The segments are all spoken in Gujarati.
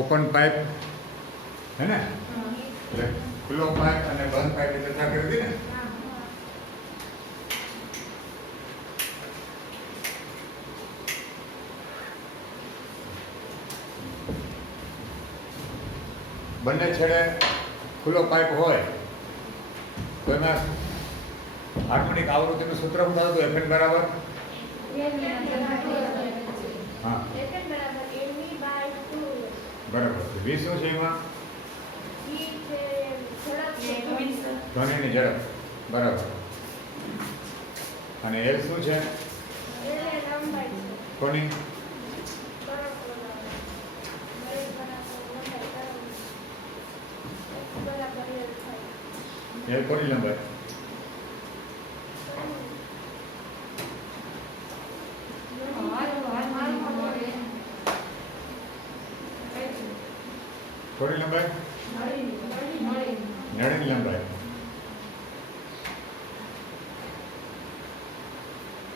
ઓપન પાઇપ है ને એટલે ખુલ્લો પાઇપ અને બંધ પાઇપની ચર્ચા કરી હતી ને. બંને છેડે ખુલ્લો પાઇપ હોય તો એમાં હાર્મોનિક આવૃત્તિનું સૂત્ર શું થતું હતું? FN બરાબર હા બરાબર. V શું છે એમાં? ધ્વનિની ઝડપ બરાબર. અને L શું છે? કોની? L કોની લંબાઈ? કોની લંબાઈ? નળીની લંબાઈ.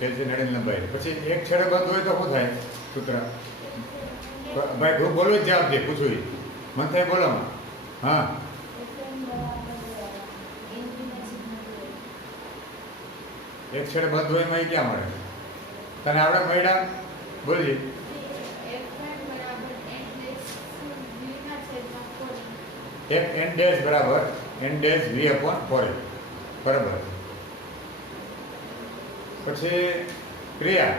એ છે નળીની લંબાઈ. પછી એક છેડે બંધ હોય તો શું થાય સૂત્ર? ભાઈ હું બોલો જ જવાબ દે, પૂછું મન થાય બોલો. હા એક છેડે બંધ હોય એમાં એ ક્યાં મળે તને? આવડે મળ્યા? બોલજી. એક n ડેશ બરાબર n ડેશ V/4 બરાબર. પછી ક્રિયા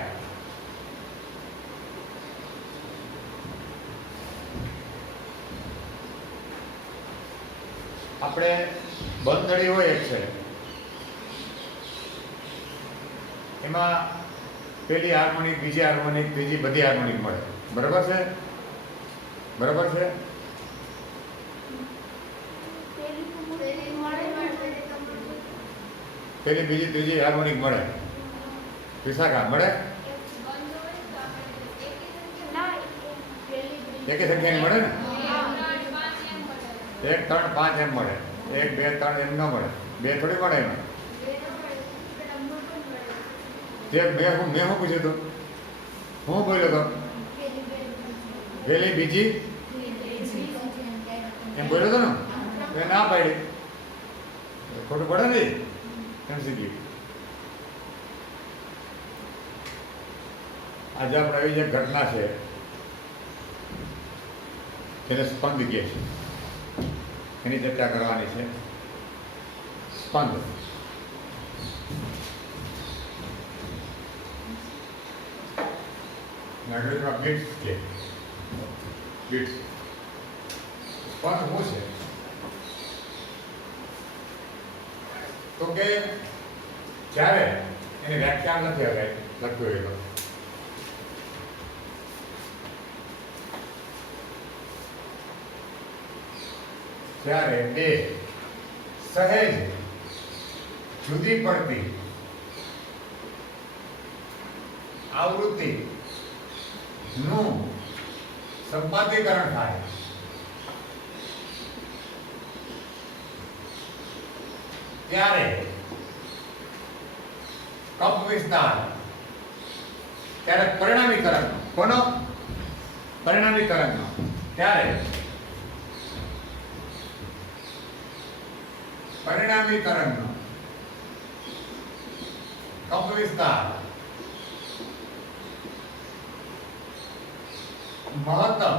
આપણે બંધ નળી હોય એક છે એમાં પેલી હાર્મોનિક, બીજી હાર્મોનિક, ત્રીજી બધી હાર્મોનિક મળે. બરાબર છે? બરાબર છે. પેલી બીજી ત્રીજી હાર્મોનિક મળે. વિશાખા મળે? એકી સંખ્યાની મળે ને? 1 3 5 એમ મળે. 1 2 3 એમ ન મળે. 2 થોડી મળે એમાં. મેં શું પૂછ્યું હતું? હું બોલ્યો હતો પેલી બીજી એમ બોલ્યો હતો ને? મેં ના પાડી. ખોટું પડે ને એમ શીખ્યું. આજે આપણે આવી જે ઘટના છે તેને સ્પંદ કહે છે. એની ચર્ચા કરવાની છે. સ્પંદ અંગ્રેજીમાં બીટ્સ છે. બીટ્સ સ્પંદ શું છે? તો કે જ્યારે એની વ્યાખ્યા નથી હવે લખ્યું એ તો જ્યારે બે સહેજ જુદી પડતી આવૃત્તિ નું સંપાદીકરણ થાય ત્યારે કપ વિસ્તાર ત્યારે પરિણામી તરંગ કોનો? પરિણામી તરંગનો. ત્યારે પરિણામી તરંગનો કપ વિસ્તાર મહત્તમ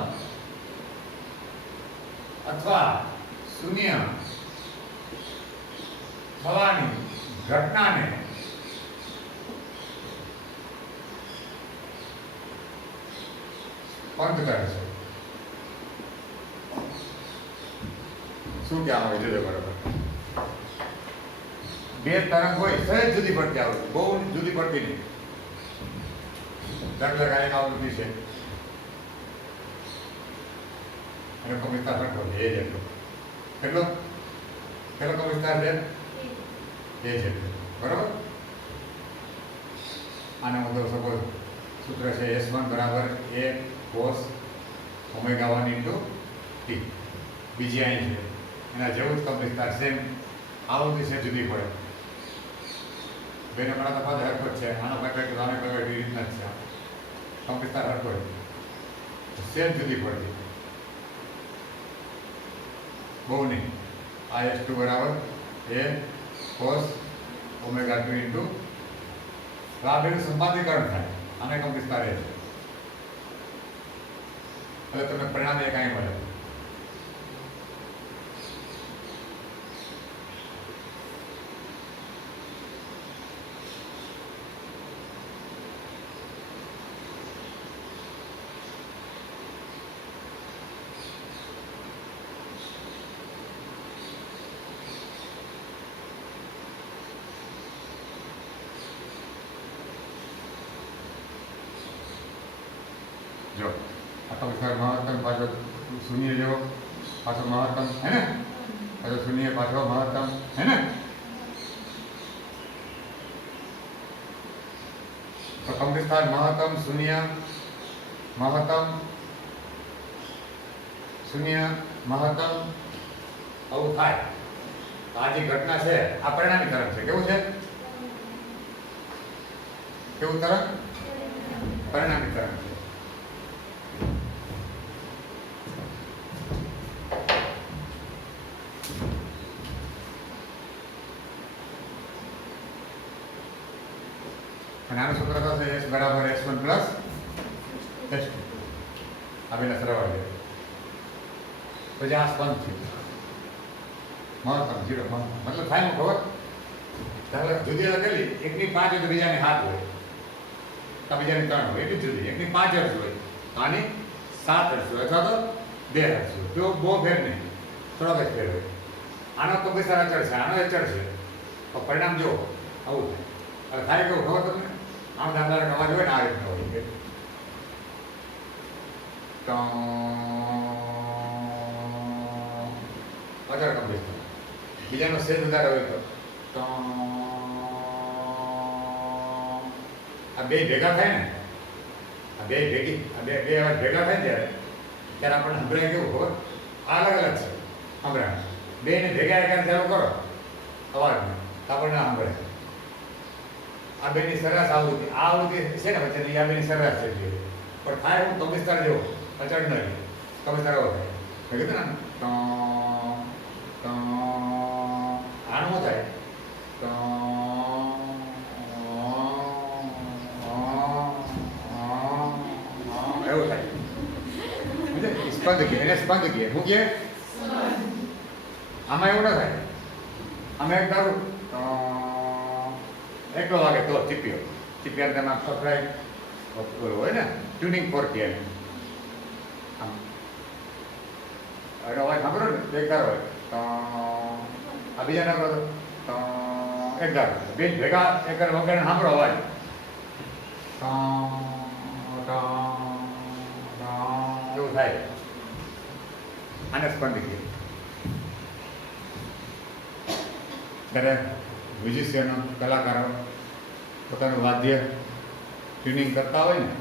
અથવા શૂન્ય થવાની ઘટનાને સ્પંદ કરે છે. શું કહેવા માંગે છે? બરાબર. બે તરંગ હોય સહેજ જુદી પડતી આવૃત્તિ, બહુ જુદી પડતી નહીં. દાખલા એક આવૃત્તિ છે અને વિસ્તાર સરખો છે એ જ એટલો. કેટલો? કેટલો વિસ્તાર છે? એ જ એટલો. બરાબર. આના હું તો સપોઝ સૂત્ર છે S1 બરાબર A cos ω1 × T. બીજી અહીં છે એના જેવું જ કપ વિસ્તાર સેમ આવૃત્તિ છે જુદી પડે. બેનો ઘણા તફાવત હરખો જ છે. આનો પેકેટ આનો પેકેટ એ રીતના જ છે. કપ વિસ્તાર હરખો જ સેમ જુદી પડતી. બહુ નહીં. આ S2 બરાબર A cos ઓમેગા 2 ઇન્ટુ આ બેનું સંપાદીકરણ થાય. આને કંઈક વિસ્તાર છે. એટલે તમને પરિણામ એ કાંઈ મળે. જો આખો વિસ્તાર મહત્તમ પાછો શૂન્ય જેવો પાછો મહત્તમ હે ને, પાછો શૂન્ય પાછો મહત્તમ હે ને. તો કમ વિસ્તાર મહત્તમ શૂન્ય મહત્તમ શૂન્ય મહત્તમ આવું થાય. આ જે ઘટના છે આ પરિણામી તરંગ છે. કેવું છે? કેવું તરંગ? પરિણામી તરંગ છે. અને આનું સૂત્ર થશે S બરાબર S1 પ્લસ S2. આ બેના સરવાળે પછી આ સ્પંદ થયું મહત્તમ 0 મતલબ થાય હું ખબર. તારે જુદી લખેલી એકની 5 હોય તો બીજાની 7 હોય, તો બીજાની 3 હોય. એટલી જુદી. એકની 5 હર્ષ હોય, આની 7 હર્ષ હોય અથવા તો 2 હર્ષ હોય. તો બહુ ફેર નહીં, થોડોક જ ફેર હોય. આનો તો પૈસા અચળ છે, આનો અચળ છે. તો પરિણામ જો આવું થાય. હવે થાય કેવું ખબર તમને? આમ દાખલા અવાજ હોય ને આ રીતનો હોય કે તો અચળ કમ્પ્લીટ થાય. બીજાનો સેજ વધારે હોય તો આ બે ભેગા થાય ને, આ બે અવાજ ભેગા થાય ત્યારે આપણને સંભળાય કેવું ખબર? અલગ અલગ છે સંભળાય. બે ને ભેગા એકાદ ચાલુ કરો અવાજને તો આપણને સંભળાય. આ બેની સરેરાશ આવૃત્તિ છે ને વચ્ચેની આ બેની સરેરાશ છે. પણ થાય હું કમિસ્તાર જેવો અચળ નથી. કમિસ્તાર એવો થાય મેં કીધું ને આનું શું થાય એવું થાય. સ્પંદ કહે એને સ્પંદ કહે. શું કહે? આમાં એવું ના થાય. આમાં એક તારું એકલો વાગે તો ચીપિયા તેમાં સપ્લાય હોય ને ટ્યુનિંગ ફોર કે આમ અવાજ સાંભળો ને એક ધારો હોય તો આ બીજા ના કરો તો એક ધારો બે ભેગા એક વગર સાંભળો અવાજ એવું થાય. આને સ્પંદ કહે. ત્યારે મ્યુઝિશિયનો કલાકારો પોતાનું વાદ્ય ટ્યુનિંગ કરતા હોય ને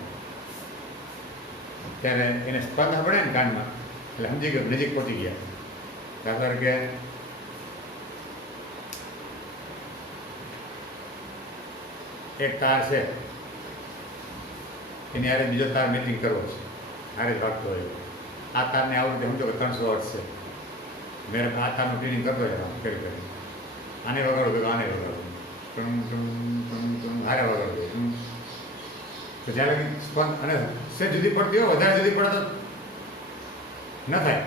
ત્યારે એને સ્પંદ સાંભળે ને કાનમાં એટલે સમજી ગયો નજીક પહોંચી ગયા. દાખલા તરીકે એક તાર છે એની હારે બીજો તાર મેચિંગ કરવો છે, હારે જ ભાગતો હોય. આ તારને આવડે સમજો કે 300 હર્ટ્ઝ છે. મેરે આ તારનું ટ્યુનિંગ કરતો હોય કરી આને વગાડો આને વગાડો હારે વગાડો. તો જ્યારે સ્પંદ અને સે જુદી પડતી હોય વધારે જુદી પડે તો ન થાય.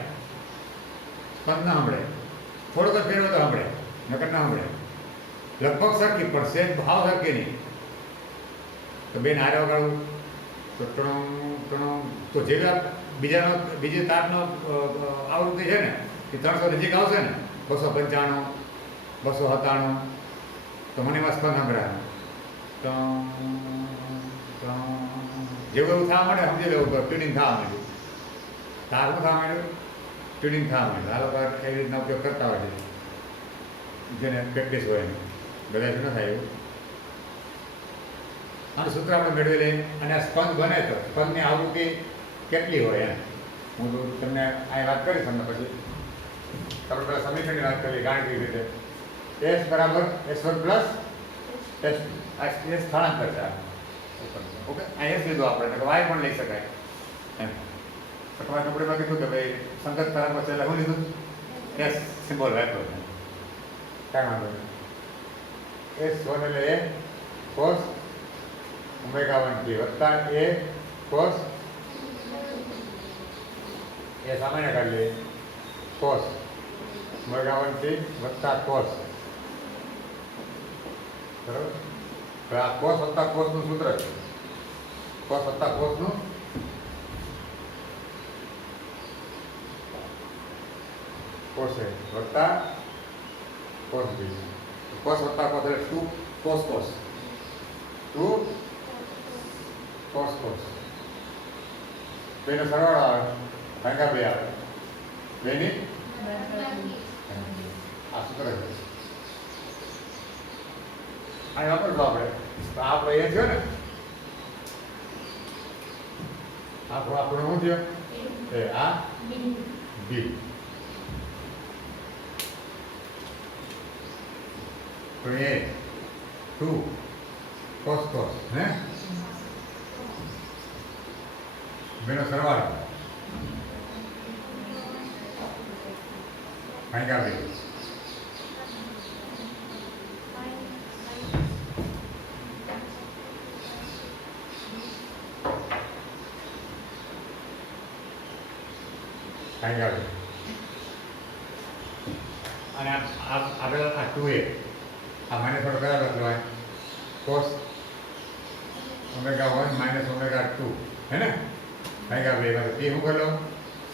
સ્પંદ ના સાંભળે, થોડોક જ ફેરવો તો સાંભળે, નકર ના સાંભળે. લગભગ સરખી પણ સેજ ભાવ સરખી નહીં. તો બેન હારે વગાડવું તો તો જેવા બીજી તારનો આવૃત્તિ છે ને એ 300 નજીક આવશે ને 295 297 તો મને એમાં સ્પંદ સાંભળાય તો જેવું એવું થવા માંડે સમજી લેવું ટ્યુનિંગ થવા માંડ્યું. તારનું થવા માંડ્યું, ટ્યુનિંગ થવા માંડ્યું. આ લોકો એવી રીતના ઉપયોગ કરતા હોય છે જેને પ્રેક્ટિસ હોય ને બધા ન થાય એવું. આનું સૂત્ર આપણે મેળવી લઈએ અને આ સ્પંદ બને તો સ્પંદની આવૃત્તિ કેટલી હોય એમ હું તો તમને અહીં વાત કરીશ. તમને પછી તમે પેલા સમીકરણની વાત કરી ગાણિતિક રીતે S બરાબર S1 પ્લસ S2 આ S સ્થળાંતર છે. ઓકે આ S લીધું આપણે Y પણ લઈ શકાય એમ. તમારા ટુકડીમાં કીધું કે ભાઈ સંગત તરંગ વચ્ચે એટલે શું લીધું એસ સિમ્બોલ રાખ્યો છે, કાંઈ વાંધો નહીં. S1 એટલે એ cos ઓમેગા 1t વત્તા એ cos એ સામાન્ય કાઢી લઈએ cos ઓમેગા 1t વત્તા cos, બરાબર. હવે આ cos વત્તા cos નું સૂત્ર છે, cos વત્તા cos નું cos a વત્તા cos b, cos વત્તા cos એટલે 2 cos cos 2 cos cos, બેનો સરવાળો આવે ભાગ્યા 2 આવે, બેની આ સૂત્ર છે. આ વાપરતો આપણે આપણો એ થયો ને, આપણો શું થયો એ આ બી, તો એ 2 cos cos હે બેનો સરવાળો ભાગ્યા 2. અને આપણે આ 2a આ માઇનસ થોડો કયા લખવાય cos ઓમેગા 1 માઇનસ ઓમેગા 2 હે ને ભાગ્યા 2 માં p શું કરો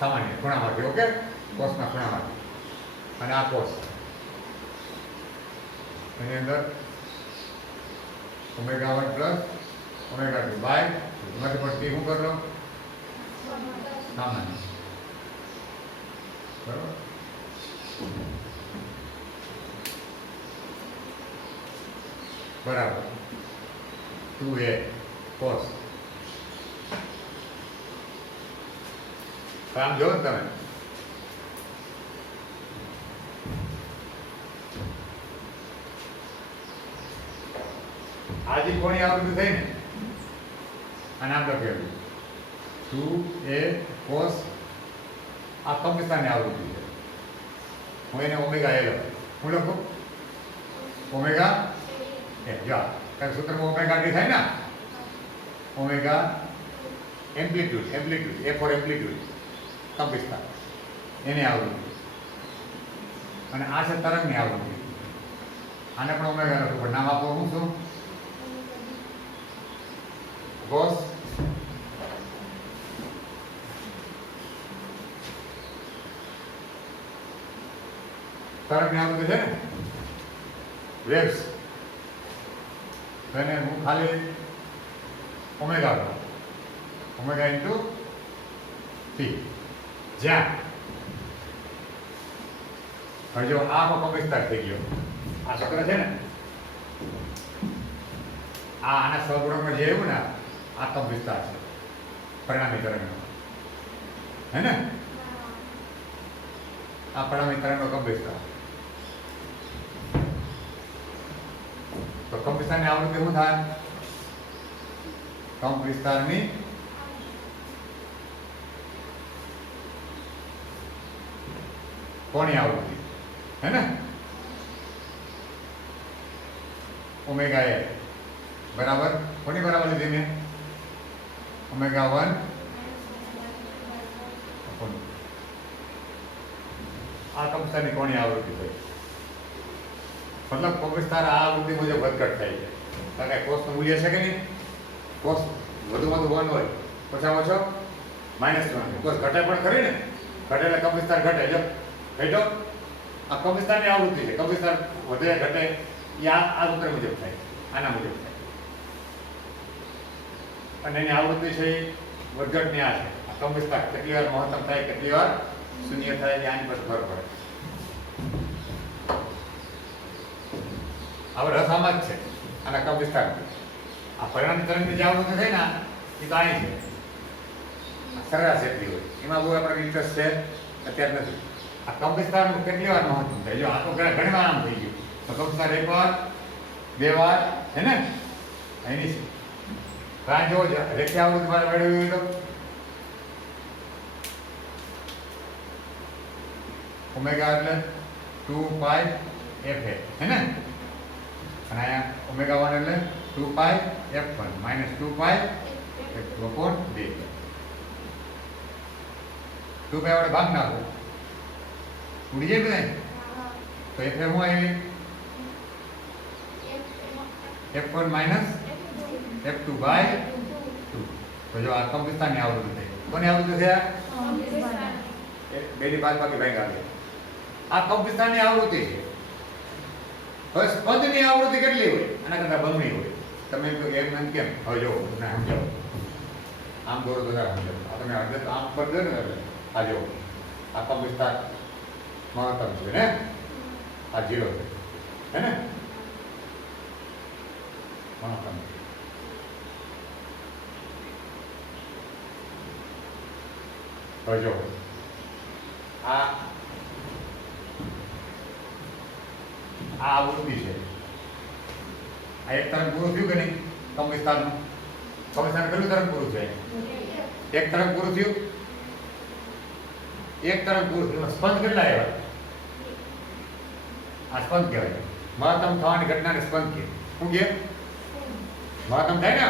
સામાન્ય ખૂણામાંથી, ઓકે, cosના ખૂણામાંથી, અને આ cos એની અંદર ઓમેગા 1 પ્લસ ઓમેગા 2 બાય એમાંથી પણ p શું કરો સામાન્ય, બરાબર. બરાબર 2a cos. આમ જોવો ને તમે આજે કોની આવૃત્તિ થઈ ને, અને આમ લખેલું 2a cos આ કંપનીની આવૃત્તિ છે. હું એને ઓમેગા એ લખું, હું લખું ઓમેગા એ, જો કારણ સૂત્રમાં ઓમેગા ટી થાય ને, ઓમેગા એમ્પ્લિટ્યુડ, એમ્પ્લિટ્યુડ એ ફોર એમ્પ્લિટ્યુડ કંપિસ્તા એની આવૃત્તિ, અને આ છે તરંગની આવૃત્તિ. આને પણ ઓમેગા લખું, પણ નામ આપો હું શું cos તરંગની આવૃત્તિ છે ને વેવ્સ, એને હું ખાલી ઓમેગા લઉં, ઓમેગા ઇન્ટુ ટી. જ્યાં હવે જો આ વિસ્તાર થઈ ગયો, આ ચક્ર છે ને, આના સહગુણકમાં જે આવ્યું ને આ કપ વિસ્તાર છે પરિણામી તરંગનો, હે ને, આ પરિણામી તરંગનો કપ વિસ્તાર. તો કપ વિસ્તારની આવૃત્તિ શું થાય, કપ વિસ્તારની કોની આવૃત્તિ, है ना, ओमेगा ए बराबर कोनी बराबर લીધી મેં ओमेगा 1 આ કંપનીની કોની આવૃત્તિ થઈ, મતલબ કોવિસ્તાર આ આવૃત્તિ મુજબ વધઘટ થાય છે. કારણ કે કોસનું મૂલ્ય છે કે નહીં, કોસ વધુ 1 હોય, ઓછા ઓછો -1, કોસ ઘટે પણ ખરી ને, ઘટે એટલે કંપનીસ્તાર ઘટે. જો ઘટ્યો આ કંપનીસ્તારની આવૃત્તિ છે, કંપનીસ્તાર વધે ઘટે આ સૂત્ર મુજબ થાય, આના મુજબ થાય. અને એની આવૃત્તિ છે એ વધઘટની આ છે. આ કંપનીસ્તાર કેટલી વાર મહત્તમ થાય, કેટલી વાર શૂન્ય થાય, આની પર ફરક પડે. હવે રસ આમાં જ છે આના કપ વિસ્તાર. આ પરિણામી તરંગની જે આવૃત્તિ થઈ ને એ તો અહીં છે, સરેરાશ એટલી હોય, એમાં બહુ આપણે ઇન્ટરેસ્ટ છે અત્યારે નથી. આ કપ વિસ્તારનું કેટલી વાર મહત્તમ થાય, જો આ તો ઘણી વાર આમ થઈ ગયું. તો કપ વિસ્તાર એક વાર, બે વાર, હે ને, એની છે. ત્યાં જો રેખી આવૃત્તિ મારે મેળવી હોય તો ઓમેગા એટલે 2 પાઈ fa હે ને, અને અહીંયા ઓમેગા 1 એટલે 2 પાઈ f1 માઇનસ 2 પાઈ f2 અપોન 2. 2 પાઈ વડે ભાગ નાખો ઉડી જાય ને, તો fa હું આવી f1 માઇનસ f2 બાય 2. તો જો આ કંપિસ્તાનની આવૃત્તિ થઈ. કોની આવૃત્તિ છે? બેની બાદબાકી ભાગ આવે. આ કંપિસ્તાનની આવૃત્તિ છે. હવે સ્પંદની આવૃત્તિ કેટલી હોય? આના કરતા બમણી હોય. તમે તો એમ એમ કેમ? હવે જો ના સમજાવો. આમ દોરો તો સમજાવો. આ તમે અડધે આમ પર દો ને એટલે આ જો આ કંપિસ્તાન મહત્તમ છે ને, આ 0 છે હે ને, મહત્તમ. હવે જો આ આવૃત્તિ છે. આ એક તરંગ પૂરું થયું કે નહીં? કંપિસ્તાનનું કેટલું તરંગ પૂરું છે? એક તરંગ પૂરું થયું. એક તરંગ પૂરું થયું. સ્પંદ કેટલા આવ્યા? આ સ્પંદ કહેવાય. મહત્તમ થવાની ઘટનાને સ્પંદ કહે. શું કહે? મહત્તમ થાય ને.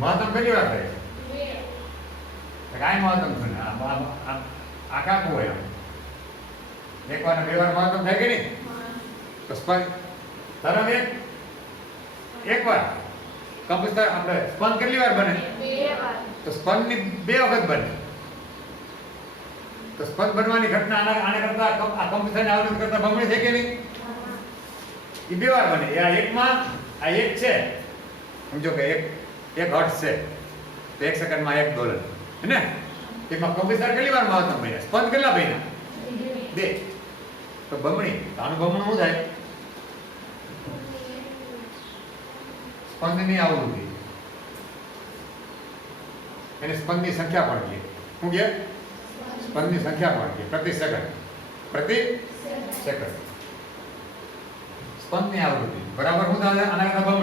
મહત્તમ કેટલી વાર થાય? કાંઈ મહત્તમ છે ને, આખા હોય એક વાર ને 2 વાર મહત્તમ થાય કે નહીં? તો સ્પંદ તરંગ એક વાર કંપિસ્તાન આપણે સ્પંદ કેટલી વાર બને? 2 વાર. તો સ્પંદની 2 વખત બને. તો સ્પંદ બનવાની ઘટના આને કરતા આ કંપિસ્તાનની આવૃત્તિ કરતા બમણી થઈ કે નહીં? એ 2 વાર બને. આ એકમાં આ એક છે સમજો કે એક હર્ટ્ઝ છે તો 1 સેકન્ડમાં 1 ડોલર હે ને. એમાં કંપિસ્તાન કેટલી વાર મહત્તમ બન્યા? સ્પંદ કેટલા બન્યા? 2. તો બમણી. આનું બમણું શું થાય? સ્પંદની આવૃત્તિ. એને સ્પંદની સંખ્યા પણ કહે. શું કહે? સ્પંદની સંખ્યા પણ કહે. પ્રતિ સેકન્ડ. સ્પંદની આવૃત્તિ બરાબર શું થાય? આના કરતા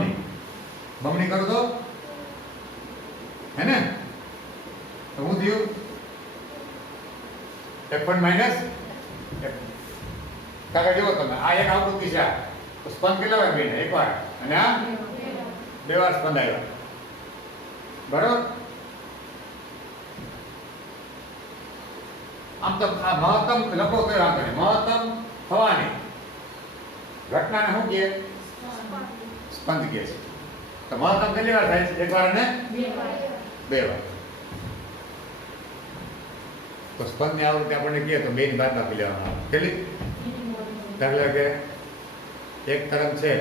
બમણી કરું તો હે ને, તો શું થયું? f1 માઇનસ કાકા જુઓ તમે, આ એક આવૃત્તિ છે. તો સ્પંદ કેટલા વાર બન્યા? 1 વાર. અને આ 2 વાર સ્પંદ આવ્યા. બરોબર. આમ તો આ મહત્તમ લખો તો વાંધો નહીં. મહત્તમ થવાની ઘટનાને શું કહે? સ્પંદ કહે છે. તો મહત્તમ કેટલી વાર થાય છે? 1 વાર અને 2 વાર. તો સ્પંદની આવૃત્તિ આપણને કહે તો 2 ની બાદબાકી લેવામાં આવે. કેટલી? દાખલા કે એક તરંગ છે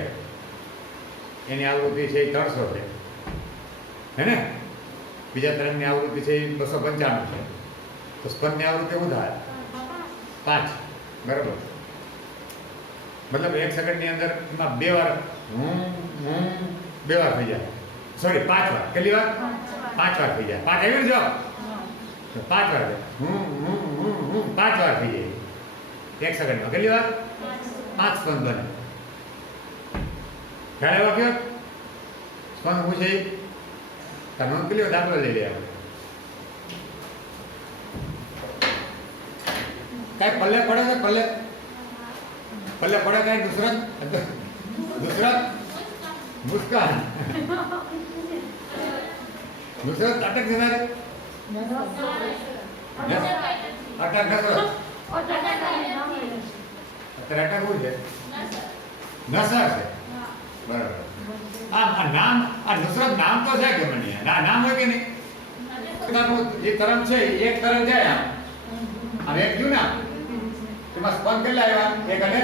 એની આવૃત્તિ છે એ 300 છે હે ને, બીજા તરંગની આવૃત્તિ છે એ 295 છે. તો સ્પંદની આવૃત્તિ શું થાય? 5. બરાબર. મતલબ 1 સેકન્ડની અંદર એમાં 2 વાર 2 વાર થઈ જાય. સોરી 5 વાર. કેટલી વાર? 5 વાર થઈ જાય. 5 આવી ને જાઓ 5 વાર 5 વાર થઈ જાય 1 સેકન્ડમાં. કેટલી વાર? 5 સ્પંદ બને. ખ્યાલ આવ્યો કે સ્પંદ હું છે નોંધ કરી લો. દાખલો લઈ લે. કઈ પલ્લે પડે છે? પલ્લે પડે કઈ નુસરત મુસ્કાન નુસરત અટક છે તારે અટક નસરત અત્યારે અટક શું છે? નસર છે. બરાબર. આ નામ આ નુસરત નામ તો છે કે મને નામ હોય કે નહીં? જે તરંગ છે એક તરંગ જાય આમ એક ગયું ને એમાં સ્પંદ કેટલા આવ્યા? 1 અને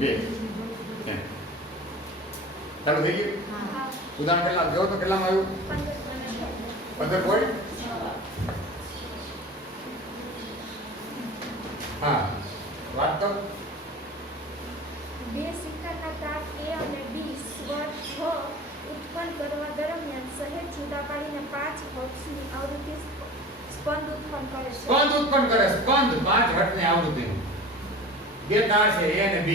2. ચાલુ થઈ ગયું. ઉદાહરણ કેટલા જો તો કેટલામાં આવ્યું? 15 પોઈન્ટ. હા વાત તો 2 સિક્કાના તાર A અને B સ્વર છ ઉત્પન્ન કરવા દરમિયાન સહેજ જુદા પાડીને 5 હર્ટ્ઝની આવૃત્તિ સ્પંદ ઉત્પન્ન કરે છે. સ્પંદ ઉત્પન્ન કરે. સ્પંદ 5 હર્ટ્ઝની આવૃત્તિ. 2 તાર છે A અને B.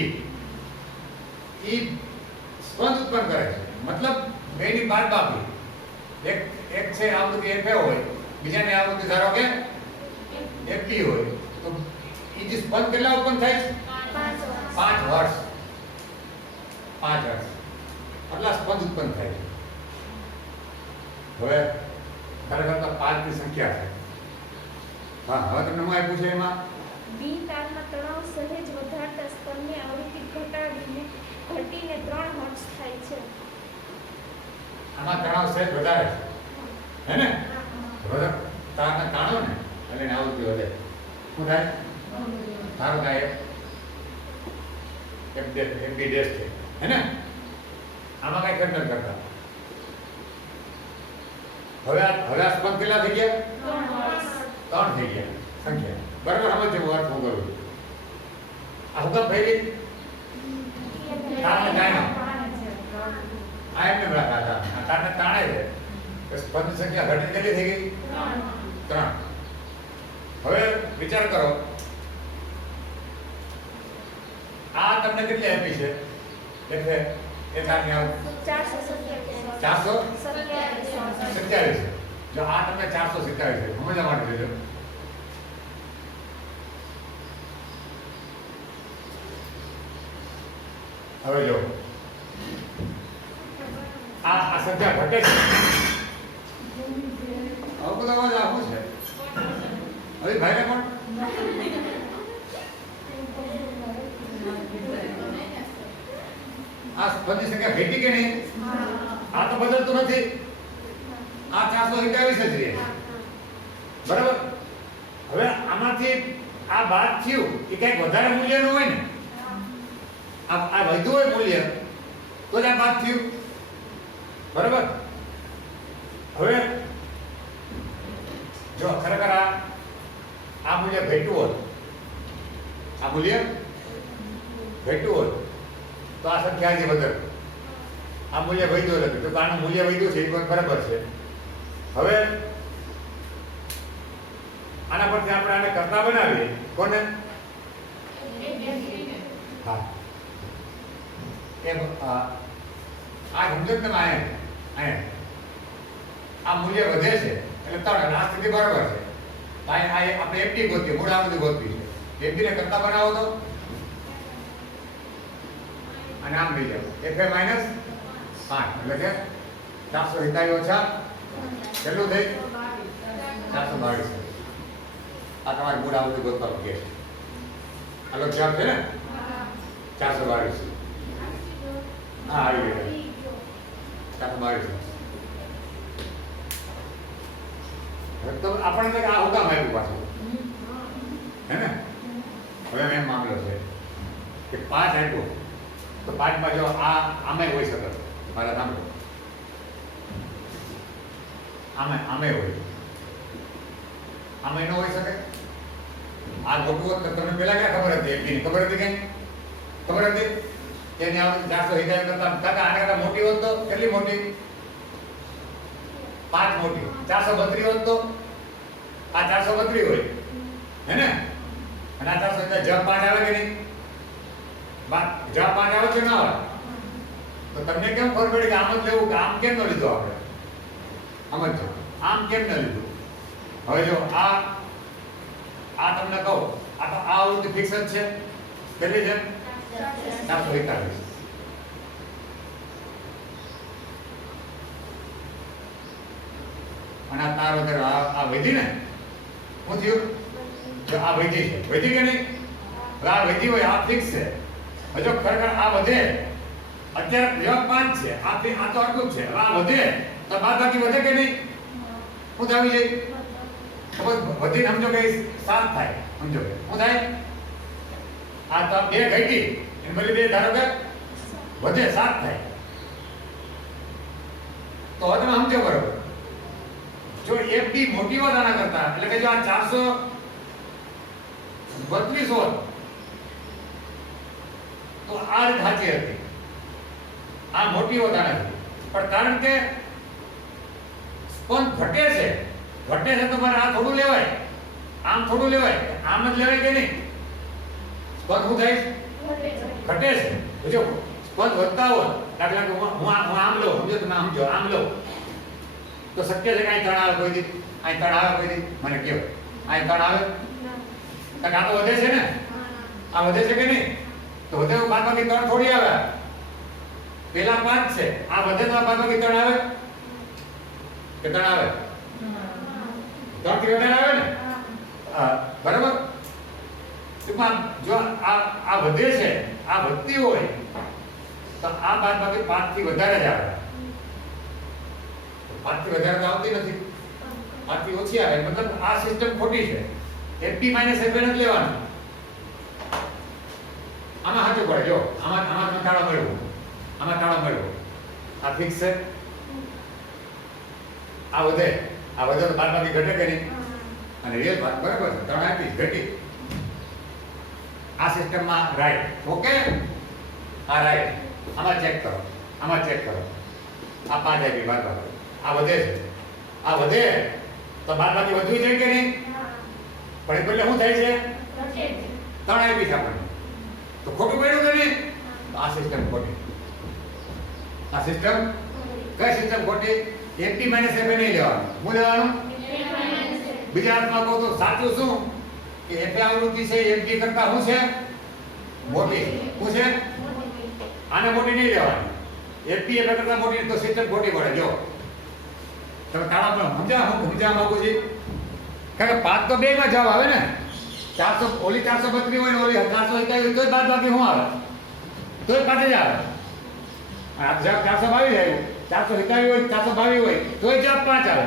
ઈ સ્પંદ ઉત્પન્ન કરે છે. મતલબ બેની બાદબાકી. એક છે આવૃત્તિ FA હોય, બીજાની આવૃત્તિ ધારો કે FP હોય. તો એ જે સ્પંદ કેટલા ઉત્પન્ન થાય છે? 5 હર્ટ્ઝ. 5 હર્ટ્ઝ આટલા સ્પંદ ઉત્પન્ન થાય છે. હવે ખરેખર તો 5 ની સંખ્યા છે. હા, હવે તમને હું આપ્યું છે એમાં બી તારમાં તણાવ સહેજ વધારતા સ્તરની આવૃત્તિ ઘટીને 3 હર્ટ્ઝ થાય છે. આમાં તણાવ સહેજ વધારે છે, હે ને? વધારે તારના તાણો ને એટલે એની આવૃત્તિ વધે. શું થાય? ધારો કે એક બી ડેશ છે, હે ને? આમાં કઈ ખર્ચ નથી કરતા. હવે આ સ્પંદ કેટલા થઈ ગયા? 3 થઈ ગયા સંખ્યા. બરાબર સમજ છે વાત હું કરું છું. આ હુકમ ફેરી તારને તાણ્યો. આ એમને રાખા હતા. આ તારને તાણે છે. તો સ્પંદ સંખ્યા ઘટી કેટલી થઈ ગઈ? 3. હવે વિચાર કરો, આ તમને કેટલી આપી છે? એટલે એ તારની આવ 427. જો આ તમને 427 છે, સમજવા માટે લેજો. હવે જો આ સંખ્યા ઘટે છે. હવે બધા અવાજ આવું છે. હવે ભાઈને પણ આ સ્પંદની સંખ્યા ઘટી કે નહીં? આ તો બદલતું નથી. આ 427 જ રહે. બરાબર? હવે આમાંથી આ બાદ થયું એ કંઈક વધારે મૂલ્યનું હોય ને, આ વધુ હોય મૂલ્ય તો જ આ બાદ થયું. બરાબર? હવે જો ખરેખર આ મૂલ્ય ઘટ્યું હોત, આ મૂલ્ય ઘટ્યું હોત તો આ સંખ્યા જે વધે. આ મૂલ્ય વધ્યું નથી તો આનું મૂલ્ય વધ્યું છે એ પણ બરાબર છે. હવે આના પરથી આપણે આને કરતા બનાવીએ. કોને? હા, એમ આ સમજો તમે આયા આ મૂલ્ય વધે છે એટલે તરત આ સ્થિતિ બરાબર છે. આપણે એફડી ગોતીએ, મૂળ આવૃત્તિ ગોતવી છે. એફડી ને કરતા બનાવો તો અને આમ લઈ જાઓ Fa માઈનસ 5 એટલે કે 427 ઓછા કેટલું થઈ? 422. આ તમારી મૂળ આવૃત્તિ ગોતવાનું કે આલો જવાબ છે ને 422. હા, આવી ગયો 422. તો આપણને આ હુકામ આપ્યું પાછું, હે ને? હવે એમ મામલો છે કે 5 આપ્યો તો 5 માં જો આમે હોઈ શકે. મારા સાંભળો, આમે હોય, આમે ન હોઈ શકે. આ મોટું હોત તો તમને પેલા ક્યાં ખબર હતી? એની ખબર હતી? કઈ ખબર હતી? એની આવૃત્તિ 427 કરતા આને કરતા મોટી હોત તો કેટલી મોટી? 5 મોટી. 432 હોત તો આ 432 હોય, હે ને? અને આ 427 જવાબ 5 આવે કે નહીં? જવાબ 5 આવે કે ના આવે? તો તમને કેમ ખબર પડી કે આમ જ લેવું કે આમ કેમ ન લીધું? આપણે આમ જ આમ કેમ ન લીધું? હવે જો આ તમને કહું, આ તો આ આવૃત્તિ ફિક્સ જ છે. કેટલી છે? 441. અને આ તાર વધારે આ વધી ને શું થયું? જો આ વધી છે, વધી કે નહીં? આ વધી હોય આ ફિક્સ છે. જો ખરેખર આ વધે, અત્યારે જવાબ 5 છે, આ તો આટલું છે. આ વધે તો બાદબાકી વધે કે નહીં? શું આવી જાય? વધીને સમજો કે 7 થાય. સમજો કે શું થાય? આ તો 2 ઘટી એમ બધી 2 ધારો કે વધે 7 થાય. તો હવે તમે સમજો બરોબર. જો એફડી મોટી હોત આના કરતા, એટલે કે જો આ 432 હોત તો આ રીત સાચી હતી. આ મોટી હોત આનાથી. પણ કારણ કે સ્પંદ ઘટે છે તો મારે આ થોડું લેવાય, આમ થોડું લેવાય, આમ જ લેવાય કે નહીં? સ્પંદ શું થાય? ઘટે છે. જો સ્પંદ વધતા હોત, દાખલા કે હું આમ લઉં, સમજો તમે સમજો, આમ લઉં તો શક્ય છે કે અહીં તણ આવે કોઈ દી? અહીં તણ આવે કોઈ દી? મને કહો અહીં તણ આવે? આ તો વધે છે ને, આ વધે છે કે નહીં? તો વધે તો બાદબાકી 3 થોડી આવે. પેલા 5 છે, આ વધે તો બાદબાકી 3 આવે કે 3 આવે? 3 થી વધારે આવે ને? બરાબર. ટૂંકમાં જો આ વધે છે, આ વધતી હોય તો આ બાદબાકી 5 થી વધારે જ આવે. 5 થી વધારે તો આવતી નથી, 5 થી ઓછી આવે. મતલબ આ સિસ્ટમ ખોટી છે. FB - FA નથી લેવાનું. આમાં સાચું પડે. જો આમાં તાળો મળ્યો, આમાં તાળો મળ્યો. આ ફિક્સ છે, આ વધે તો બાદબાકી ઘટે કે નહીં? અને રિયલ વાત બરાબર છે, 3 આપી ઘટી. આ સિસ્ટમમાં રાઈટ. ઓકે, આ રાઈટ. આમાં ચેક કરો, આમાં ચેક કરો. આ 5 આપી બાદબાકી, આ વધે છે. આ વધે તો બાદબાકી વધવી જોઈએ કે નહીં? પણ એટલે શું થાય છે? 3 આપી છે આપણને. તો ખોટું પડ્યું કે નહીં? તો આ સિસ્ટમ ખોટી. આ સિસ્ટમ કઈ સિસ્ટમ ખોટી? FB - FA નહીં લેવાનું. શું લેવાનું? બીજા અર્થમાં કહું તો સાચું શું કે FA આવૃત્તિ છે FB કરતા શું છે? મોટી. શું છે? આને મોટી નહીં લેવાની. FB FA કરતા મોટી તો સિસ્ટમ ખોટી પડે. જો તમે તાળા પણ સમજા માંગુ છું. કારણ કે 5 તો 2 માં જવાબ આવે ને. 400 ઓલી 432 હોય ને ઓલી 421 હોય તોય બાદબાકી શું આવે? તોય પાછળ જ આવે. આ જવાબ 422 આવ્યું, 427 હોય, 422 હોય તોય જવાબ 5 આવે.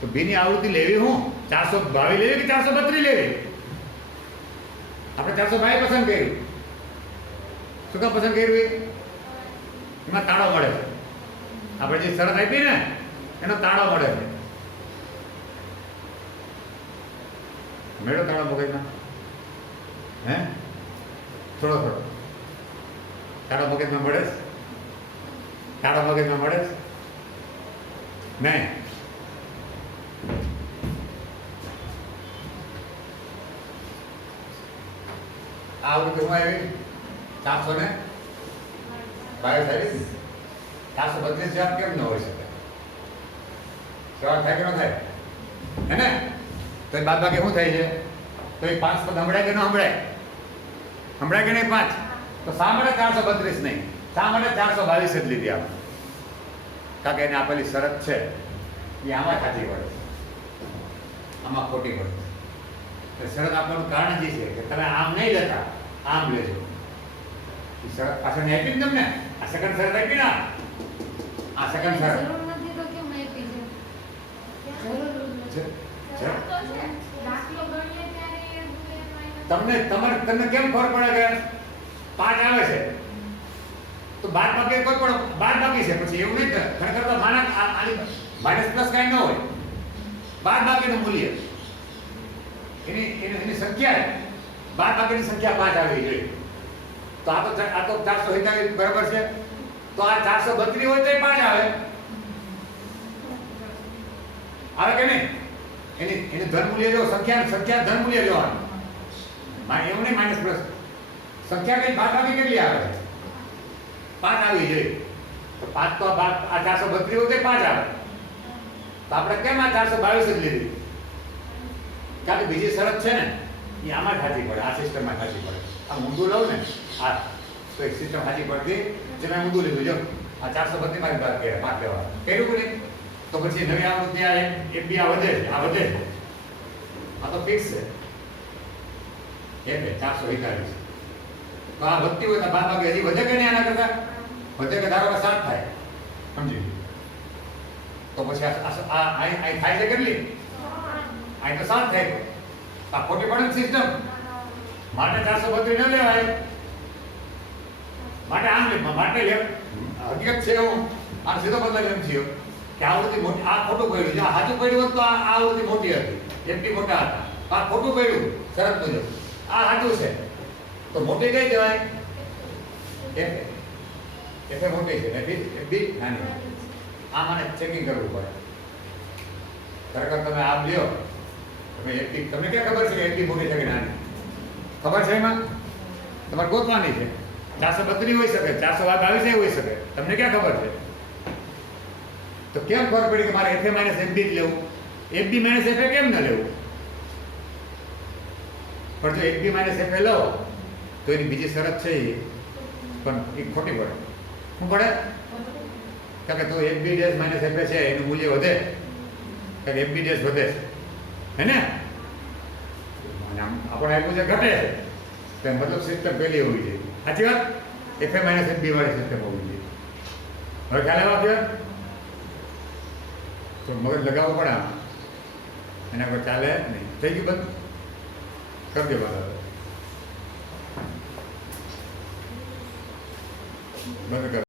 તો બીની આવૃત્તિ લેવી હું 422 લેવી કે 432 લેવી? આપણે 422 પસંદ કર્યું. શું કામ પસંદ કર્યું? એમાં તાળો મળે છે. આપણે જે શરત આપી ને એનો તાળો મળે છે. મેળો તાળો મગજમાં? હે? થોડો તાળો મગજમાં મળે છે? તાળો મગજમાં મળે છે? નહીં. આ આવૃત્તિ હું આવી 422 આવી. 432 જવાબ કેમ ન હોય શકે? જવાબ થાય કે ન થાય? હે ને? તો એ બાદબાકી શું થાય છે? તો એ 5 પદ સંભળાય કે ન સંભળાય? સંભળાય કે નહીં 5? તો શા માટે 432 નહીં? શા માટે 422 જ લીધી આપણે? કારણ કે એને આપેલી શરત છે એ આમાં સાચી પડે, આમાં ખોટી પડે. તો શરત આપવાનું કારણ જ છે કે તમે આમ નહીં લેતા, આમ લેજો. એ શરત પાછળ આપી ને તમને. આ સેકન્ડ શરત આપી ને, આ સેકન્ડ શરત તમને કેમ ખબર પડે કે 5 આવે છે તો બાદબાકી કોઈ પણ બાદબાકી છે? પછી એવું નહીં કે ખરેખર તો માઇનસ પ્લસ કાંઈ ન હોય. બાદબાકીનું મૂલ્ય એની સંખ્યા, બાદબાકીની સંખ્યા 5 આવી જોઈએ. તો આ તો 427 બરાબર છે. તો આ 432 હોય તો 5 આવે. આવે કે નહીં? એની ધન મૂલ્ય જો સંખ્યા ધન મૂલ્ય જોવાનું. એવું નહીં માઇનસ પ્લસ. સંખ્યા કઈ બાદબાકી કેટલી આવે? 5 આવી જોઈએ. તો 5 તો આ 432 હોય તો 5 આવે. તો આપણે કેમ આ 422 જ લીધી? કારણ કે બીજી શરત છે ને એ આમાં સાચી પડે, આ સિસ્ટમમાં સાચી પડે. આ ઊંધું લઉં ને આ તો એક સિસ્ટમ સાચી પડતી જે મેં ઊંધું લીધું. જો આ 432 માં 5 લેવા કર્યું કે નહીં? તો પછી નવી આવૃત્તિ આ FB આ વધે છે, આ વધે છે. આ તો ફિક્સ છે FA 421. તો આ વધતી હોય તો બાદબાકી હજી વધે કે નહીં? આના કરતા વધે કે ધારો કે 7 થાય, સમજી? તો પછી આ થાય છે કેટલી? અહીં તો 7 થાય. આ ખોટી પડે સિસ્ટમ. માટે 432 ન લેવાય. માટે આમ લે, માટે લે. હકીકત છે એવું આ સીધો બદલાવ એમ થયો કે આવૃત્તિ મોટી, આ ખોટું પડ્યું. જો સાચું પડ્યું હોત તો આ આવૃત્તિ મોટી હતી, FB મોટા હતા. આ ખોટું પડ્યું શરત મુજબ. આ સાચું છે તો મોટી કઈ કહેવાય? FA મોટી છે ને FB નાની. આ મને ચેકિંગ કરવું પડે. ખરેખર તમે આપ લ્યો, તમે FB, તમને ક્યાં ખબર છે કે FB મોટી છે કે નાની? ખબર છે એમાં? તમારે ગોતવાની છે. 432 હોઈ શકે, 422 હોઈ શકે. તમને ક્યાં ખબર છે? તો કેમ ખબર પડી કે મારે FA - FB જ લેવું? FB - FA કેમ ન લેવું? પણ જો 1b માઇનસ એફ લો તો એની બીજી શરત છે એ પણ એ ખોટી પડે. શું પડે? કારણ કે તો 1b ડેશ માઇનસ એફ છે એનું મૂલ્ય વધે, કારણ કે 1b ડેશ વધે છે, હે ને? અને આમ આપણે આપ્યું છે ઘટે છે, તો મતલબ સિસ્ટમ પહેલી હોવી જોઈએ. સાચી વાત? એફ માઇનસ એફ બી વાળી સિસ્ટમ હોવી જોઈએ. હવે ખ્યાલ આવ્યો? તો મગજ લગાવવું પડે આમ, એના પર ચાલે નહીં. થઈ ગયું બધું? કરજો બરાબર. બંધ કર.